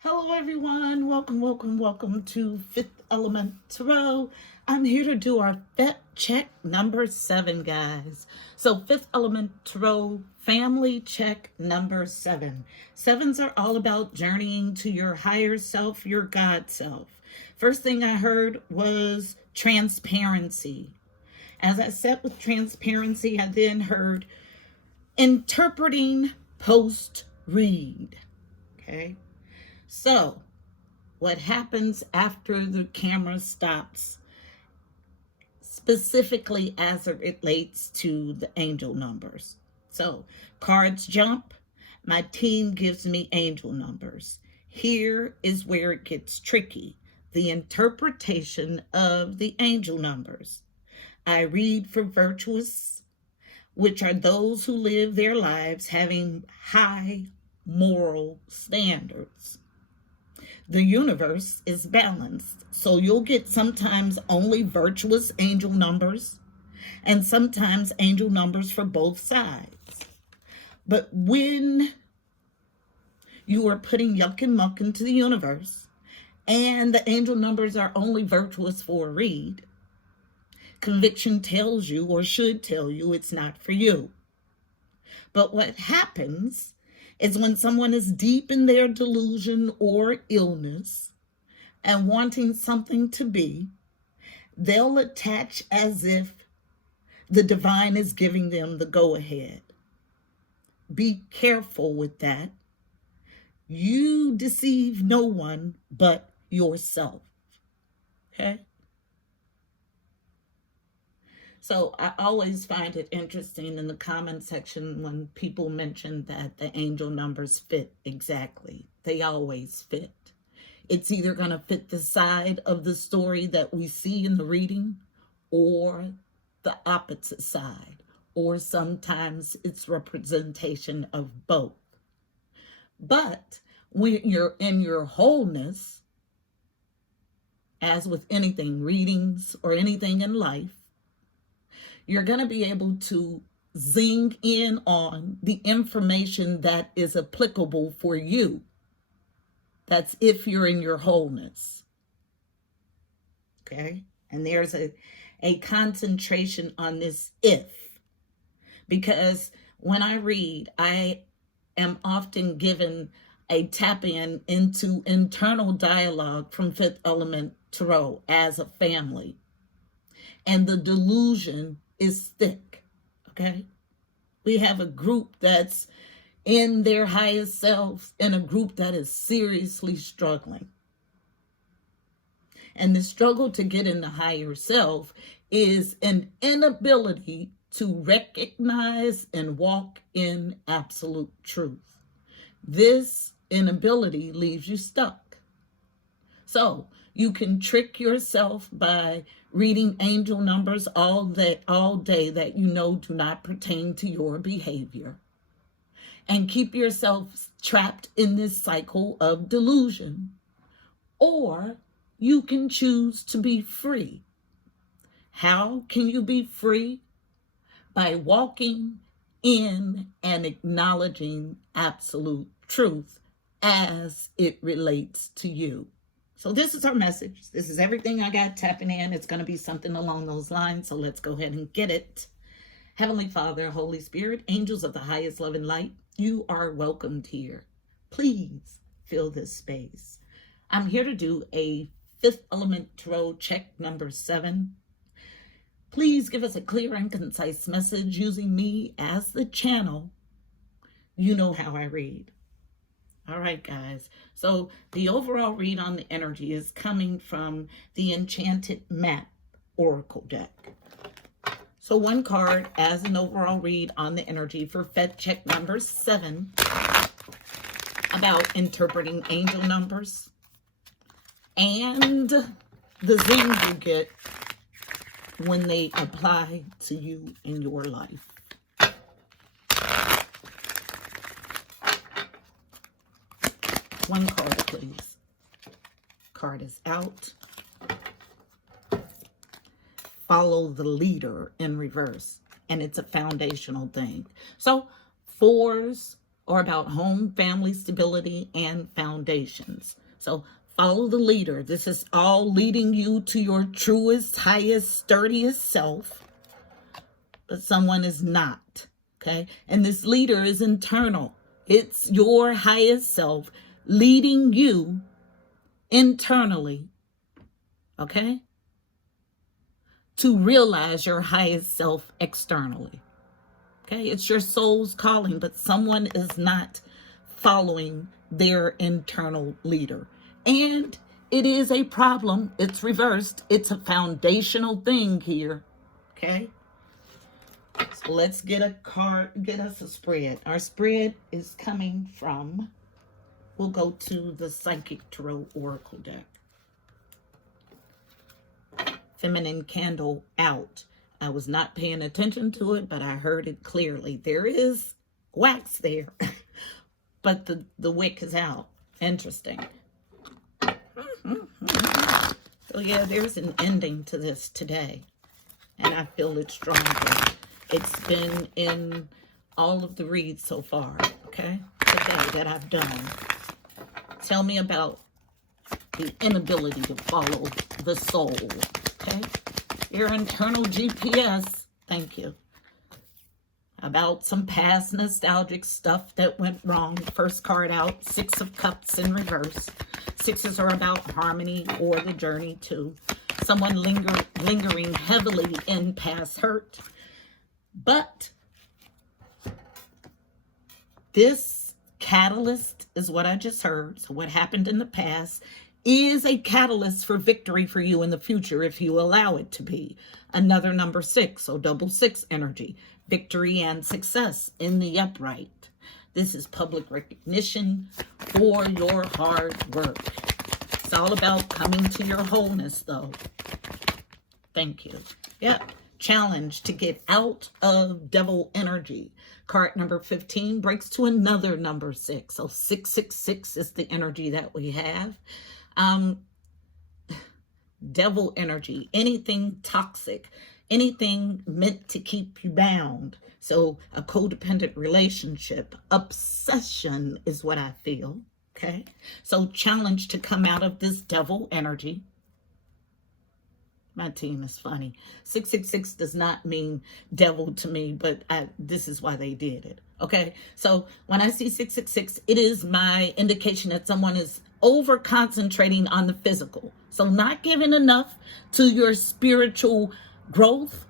Hello, everyone. Welcome to Fifth Element Tarot. I'm here to do our F.E.T check number 7, guys. So, Fifth Element Tarot family check number 7. Sevens are all about journeying to your higher self, your God self. First thing I heard was transparency. As I said with transparency, I then heard interpreting post read. Okay. So, what happens after the camera stops, specifically as it relates to the angel numbers? So, cards jump. My team gives me angel numbers. Here is where it gets tricky. The interpretation of the angel numbers. I read for virtuous, which are those who live their lives having high moral standards. The universe is balanced. So you'll get sometimes only virtuous angel numbers and sometimes angel numbers for both sides. But when you are putting yuck and muck into the universe and the angel numbers are only virtuous for a read, conviction tells you, or should tell you, it's not for you. But what happens is when someone is deep in their delusion or illness and wanting something to be, they'll attach as if the divine is giving them the go-ahead. Be careful with that. You deceive no one but yourself. Okay? So I always find it interesting in the comment section when people mention that the angel numbers fit exactly. They always fit. It's either going to fit the side of the story that we see in the reading or the opposite side, or sometimes it's representation of both. But when you're in your wholeness, as with anything, readings or anything in life, you're going to be able to zing in on the information that is applicable for you. That's if you're in your wholeness. Okay? And there's a concentration on this if. Because when I read, I am often given a tap in into internal dialogue from Fifth Element Tarot as a family. And the delusion is thick, okay? We have a group that's in their highest selves and a group that is seriously struggling. And the struggle to get in the higher self is an inability to recognize and walk in absolute truth. This inability leaves you stuck. So you can trick yourself by reading angel numbers all day that you know do not pertain to your behavior, and keep yourself trapped in this cycle of delusion. Or you can choose to be free. How can you be free? By walking in and acknowledging absolute truth as it relates to you. So this is our message. This is everything I got tapping in. It's going to be something along those lines. So let's go ahead and get it. Heavenly Father, Holy Spirit, angels of the highest love and light, you are welcomed here. Please fill this space. I'm here to do a Fifth Element Tarot check number 7. Please give us a clear and concise message using me as the channel. You know how I read. All right, guys. So the overall read on the energy is coming from the Enchanted Map Oracle deck. So one card as an overall read on the energy for F.E.T check number 7 about interpreting angel numbers and the zing you get when they apply to you in your life. One card, please. Card is out. Follow the leader in reverse. And it's a foundational thing. So 4s are about home, family, stability, and foundations. So follow the leader. This is all leading you to your truest, highest, sturdiest self, but someone is not, okay? And this leader is internal. It's your highest self leading you internally, okay, to realize your highest self externally. Okay, it's your soul's calling, but someone is not following their internal leader. And it is a problem. It's reversed. It's a foundational thing here. Okay. So let's get a card, get us a spread. Our spread is coming from, we'll go to the Psychic Tarot Oracle deck. Feminine candle out. I was not paying attention to it, but I heard it clearly. There is wax there, but the wick is out. Interesting. So yeah, there's an ending to this today, and I feel it strongly. It's been in all of the reads so far, okay, today that I've done. Tell me about the inability to follow the soul, okay? Your internal GPS, thank you. About some past nostalgic stuff that went wrong. First card out, Six of Cups in reverse. Sixes are about harmony or the journey to someone lingering heavily in past hurt. But this catalyst is what I just heard. So what happened in the past is a catalyst for victory for you in the future if you allow it to be. Another number 6, so double 6 energy. Victory and success in the upright. This is public recognition for your hard work. It's all about coming to your wholeness, though. Thank you. Yep. Challenge to get out of devil energy. Card number 15 breaks to another number 6. So 666 is the energy that we have. Devil energy, anything toxic, anything meant to keep you bound. So a codependent relationship, obsession is what I feel. Okay. So challenge to come out of this devil energy. My team is funny. 666 does not mean devil to me, but this is why they did it. Okay. So when I see 666, it is my indication that someone is over concentrating on the physical. So not giving enough to your spiritual growth,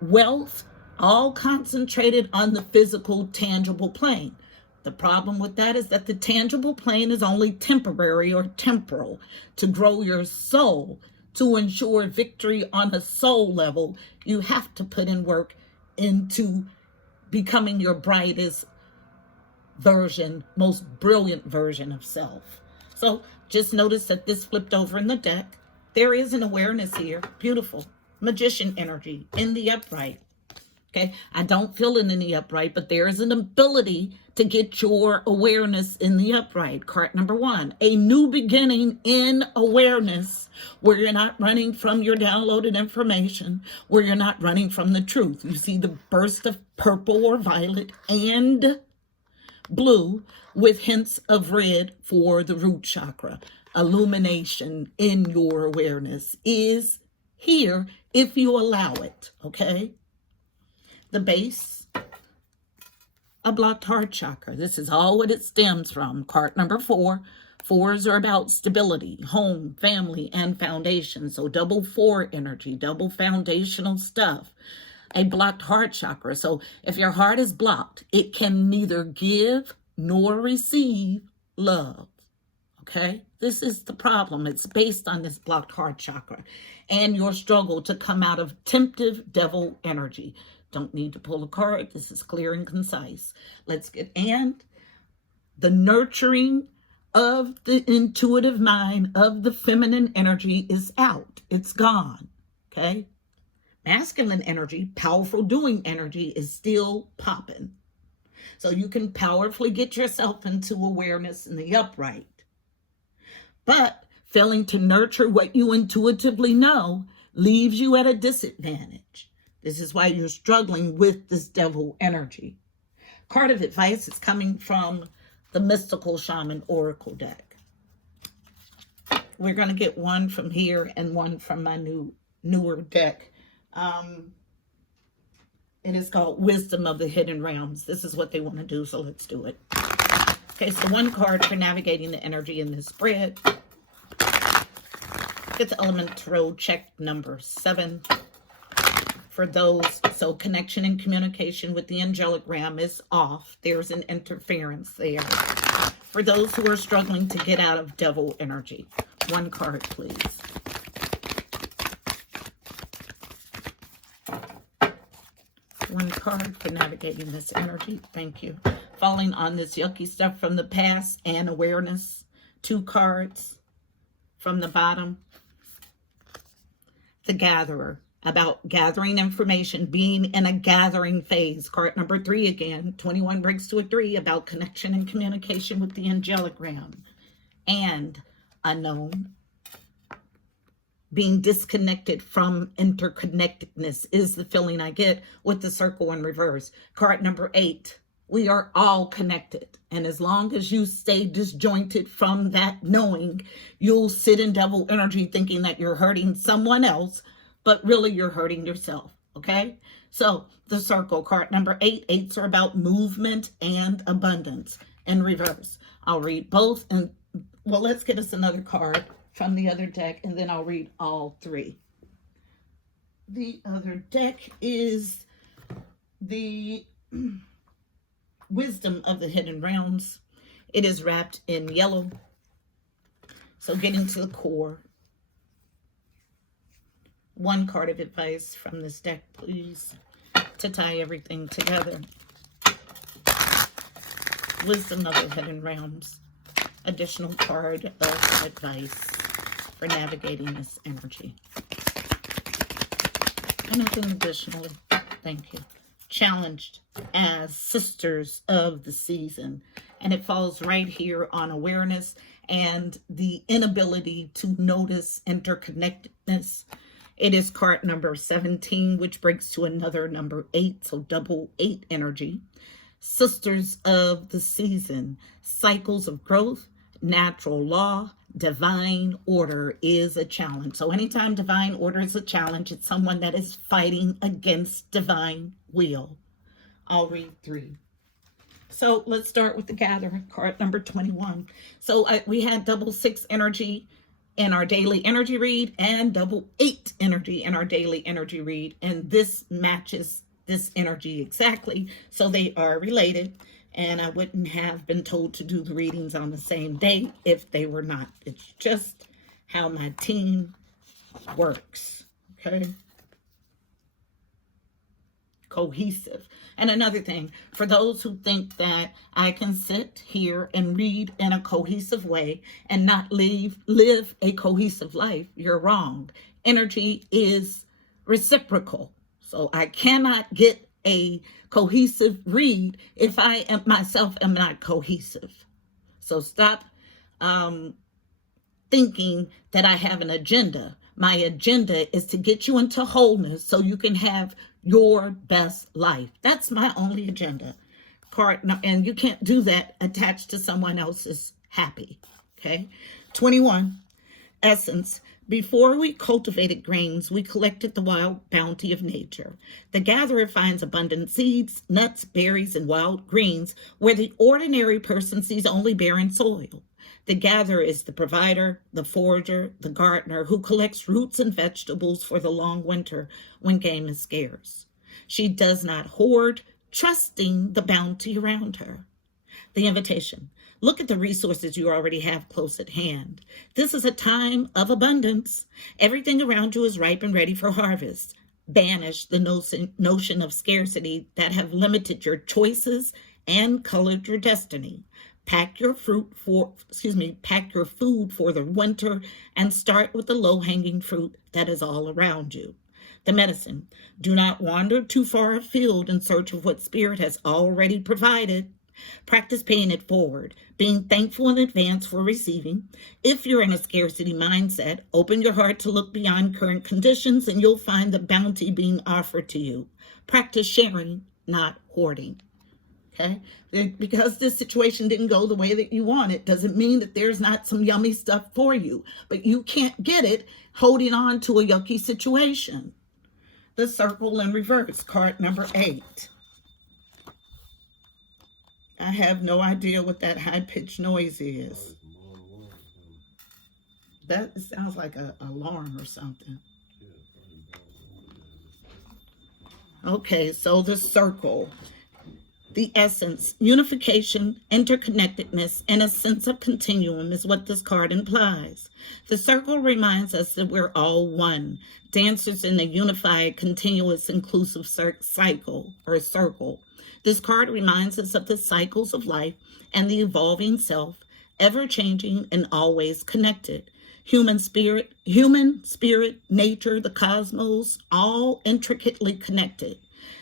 wealth, all concentrated on the physical, tangible plane. The problem with that is that the tangible plane is only temporary or temporal. To grow your soul, to ensure victory on a soul level, you have to put in work into becoming your brightest version, most brilliant version of self. So just notice that this flipped over in the deck. There is an awareness here. Beautiful. Magician energy in the upright. Okay. I don't feel it in the upright, but there is an ability to get your awareness in the upright. Card number 1, a new beginning in awareness, where you're not running from your downloaded information, where you're not running from the truth. You see the burst of purple or violet and blue with hints of red for the root chakra. Illumination in your awareness is here if you allow it, okay? The base, a blocked heart chakra. This is all what it stems from. Card number 4. 4s are about stability, home, family, and foundation. So double 4 energy, double foundational stuff. A blocked heart chakra. So if your heart is blocked, it can neither give nor receive love. Okay? This is the problem. It's based on this blocked heart chakra and your struggle to come out of temptive devil energy. Don't need to pull a card. This is clear and concise. Let's get, and the nurturing of the intuitive mind of the feminine energy is out. It's gone. Okay? Masculine energy, powerful doing energy, is still popping. So you can powerfully get yourself into awareness in the upright. But failing to nurture what you intuitively know leaves you at a disadvantage. This is why you're struggling with this devil energy. Card of advice is coming from the Mystical Shaman Oracle deck. We're going to get one from here and one from my newer deck. It is called Wisdom of the Hidden Realms. This is what they want to do, so let's do it. Okay, so one card for navigating the energy in this spread. Fifth Element Tarot check number 7. For those, so connection and communication with the angelic realm is off. There's an interference there. For those who are struggling to get out of devil energy, one card, please. One card for navigating this energy. Thank you. Falling on this yucky stuff from the past and awareness. 2 cards from the bottom. The Gatherer. About gathering information, being in a gathering phase. Card number 3 again. 21 brings to a 3. About connection and communication with the angelic realm. And unknown. Being disconnected from interconnectedness is the feeling I get with the circle in reverse. Card number 8. We are all connected. And as long as you stay disjointed from that knowing, you'll sit in devil energy thinking that you're hurting someone else, but really you're hurting yourself. Okay? So the circle, card number 8. 8s are about movement and abundance in reverse. I'll read both. And well, let's get us another card from the other deck, and then I'll read all 3. The other deck is the Wisdom of the Hidden Realms. It is wrapped in yellow. So getting to the core. One card of advice from this deck, please, to tie everything together. Wisdom of the Hidden Realms. Additional card of advice for navigating this energy. Anything additionally? Thank you. Challenged as sisters of the season. And it falls right here on awareness and the inability to notice interconnectedness. It is card number 17, which breaks to another number 8, so double 8 energy. Sisters of the season. Cycles of growth, natural law, divine order is a challenge. So anytime divine order is a challenge, it's someone that is fighting against divine will. I'll read 3. So let's start with the Gatherer, card number 21. So we had double 6 energy in our daily energy read and double 8 energy in our daily energy read. And this matches this energy exactly. So they are related. And I wouldn't have been told to do the readings on the same day if they were not. It's just how my team works. Okay. Cohesive. And another thing, for those who think that I can sit here and read in a cohesive way and not live a cohesive life, you're wrong. Energy is reciprocal. So I cannot get a cohesive read if I myself am not cohesive. So stop thinking that I have an agenda. My agenda is to get you into wholeness so you can have your best life. That's my only agenda. And you can't do that attached to someone else's happy. Okay. 21. Essence. Before we cultivated grains, we collected the wild bounty of nature. The gatherer finds abundant seeds, nuts, berries, and wild greens where the ordinary person sees only barren soil. The gatherer is the provider, the forager, the gardener who collects roots and vegetables for the long winter when game is scarce. She does not hoard, trusting the bounty around her. The invitation. Look at the resources you already have close at hand. This is a time of abundance. Everything around you is ripe and ready for harvest. Banish the notion of scarcity that have limited your choices and colored your destiny. Pack your food for the winter and start with the low-hanging fruit that is all around you. The medicine. Do not wander too far afield in search of what Spirit has already provided. Practice paying it forward, being thankful in advance for receiving. If you're in a scarcity mindset, open your heart to look beyond current conditions and you'll find the bounty being offered to you. Practice sharing, not hoarding. Okay? Because this situation didn't go the way that you want it doesn't mean that there's not some yummy stuff for you. But you can't get it holding on to a yucky situation. The circle in reverse, card number 8. I have no idea what that high-pitched noise is. That sounds like an alarm or something. Okay, so the circle. The essence, unification, interconnectedness, and a sense of continuum is what this card implies. The circle reminds us that we're all one, dancers in a unified, continuous, inclusive cycle or circle. This card reminds us of the cycles of life and the evolving self, ever-changing and always connected. Human spirit, nature, the cosmos, all intricately connected.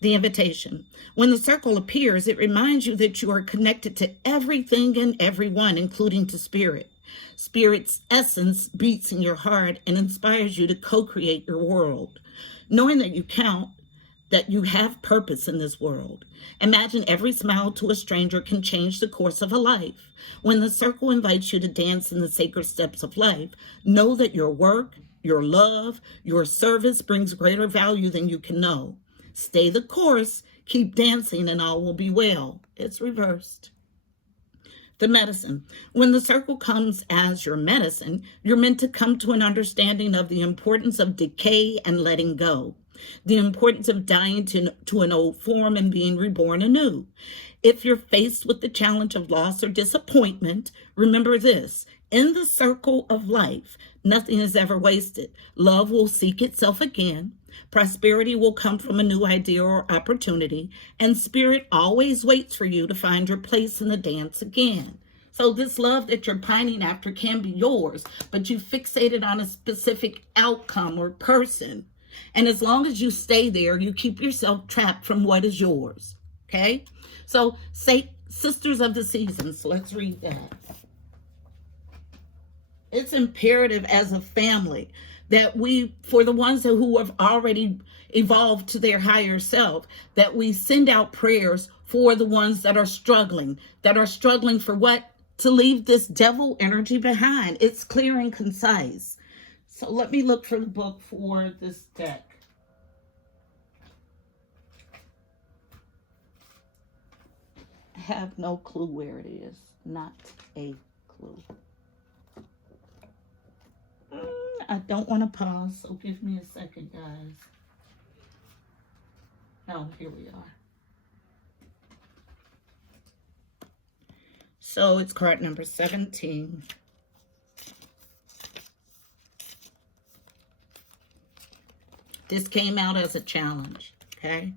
The invitation. When the circle appears, it reminds you that you are connected to everything and everyone, including to spirit. Spirit's essence beats in your heart and inspires you to co-create your world. Knowing that you count, that you have purpose in this world. Imagine every smile to a stranger can change the course of a life. When the circle invites you to dance in the sacred steps of life, know that your work, your love, your service brings greater value than you can know. Stay the course, keep dancing, and all will be well. It's reversed. The medicine. When the circle comes as your medicine, you're meant to come to an understanding of the importance of decay and letting go. The importance of dying to an old form and being reborn anew. If you're faced with the challenge of loss or disappointment, remember this. In the circle of life, nothing is ever wasted. Love will seek itself again. Prosperity will come from a new idea or opportunity. And spirit always waits for you to find your place in the dance again. So this love that you're pining after can be yours, but you fixated on a specific outcome or person. And as long as you stay there, you keep yourself trapped from what is yours. Okay? So, say, Sisters of the Seasons, let's read that. It's imperative as a family that we, for the ones who have already evolved to their higher self, that we send out prayers for the ones that are struggling for what? To leave this devil energy behind. It's clear and concise. So let me look for the book for this deck. I have no clue where it is. Not a clue. I don't want to pause, so give me a second, guys. Oh, here we are. So it's card number 17. This came out as a challenge, okay?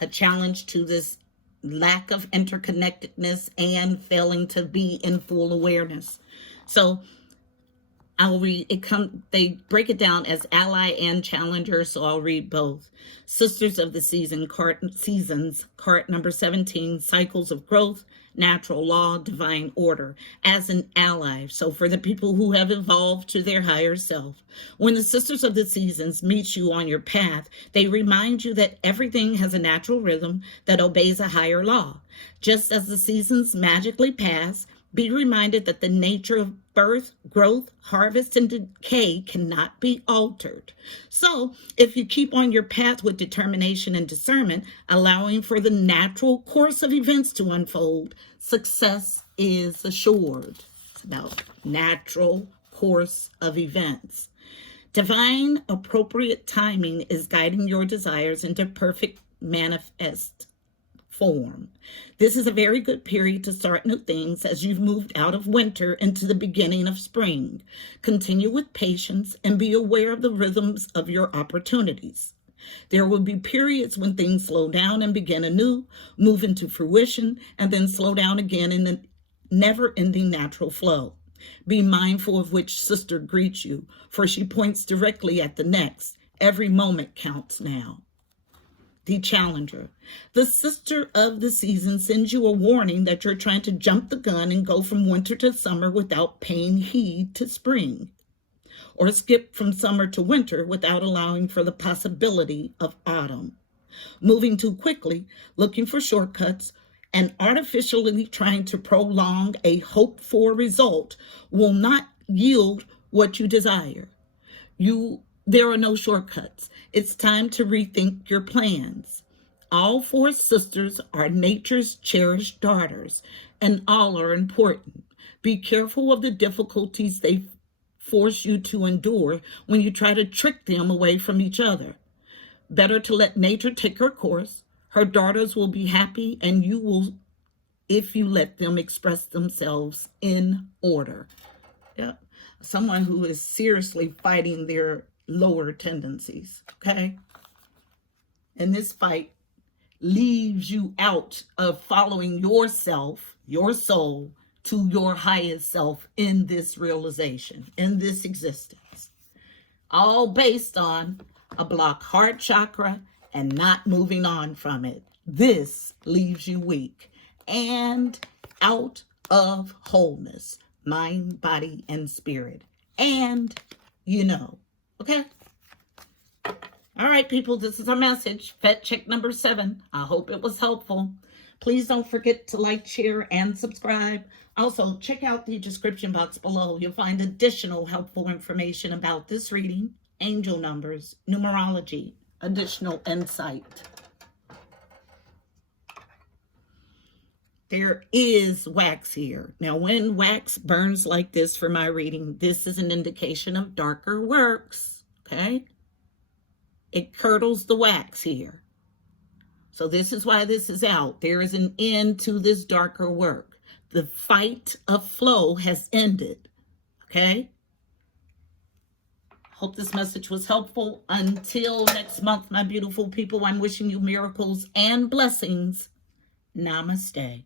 A challenge to this lack of interconnectedness and failing to be in full awareness. So I'll read it. They break it down as ally and challenger, so I'll read both. Sisters of the Seasons, card number 17, cycles of growth, natural law, divine order, as an ally. So for the people who have evolved to their higher self, when the Sisters of the Seasons meet you on your path, they remind you that everything has a natural rhythm that obeys a higher law. Just as the seasons magically pass, be reminded that the nature of birth, growth, harvest, and decay cannot be altered. So, if you keep on your path with determination and discernment, allowing for the natural course of events to unfold, success is assured. It's about natural course of events. Divine appropriate timing is guiding your desires into perfect manifest form. This is a very good period to start new things as you've moved out of winter into the beginning of spring. Continue with patience and be aware of the rhythms of your opportunities. There will be periods when things slow down and begin anew, move into fruition, and then slow down again in the never-ending natural flow. Be mindful of which sister greets you, for she points directly at the next. Every moment counts now. The challenger. The Sister of the Season sends you a warning that you're trying to jump the gun and go from winter to summer without paying heed to spring, or skip from summer to winter without allowing for the possibility of autumn. Moving too quickly, looking for shortcuts, and artificially trying to prolong a hoped-for result will not yield what you desire. There are no shortcuts. It's time to rethink your plans. All four sisters are nature's cherished daughters, and all are important. Be careful of the difficulties they force you to endure when you try to trick them away from each other. Better to let nature take her course. Her daughters will be happy, and you will, if you let them express themselves in order. Yeah. Someone who is seriously fighting their lower tendencies, okay? And this fight leaves you out of following yourself, your soul, to your highest self in this realization, in this existence. All based on a blocked heart chakra and not moving on from it. This leaves you weak and out of wholeness, mind, body, and spirit. And okay? All right, people, this is our message. F.E.T check number 7. I hope it was helpful. Please don't forget to like, share, and subscribe. Also, check out the description box below. You'll find additional helpful information about this reading, angel numbers, numerology, additional insight. There is wax here. Now, when wax burns like this for my reading, this is an indication of darker works, okay? It curdles the wax here. So this is why this is out. There is an end to this darker work. The fight of flow has ended, okay? Hope this message was helpful. Until next month, my beautiful people, I'm wishing you miracles and blessings. Namaste.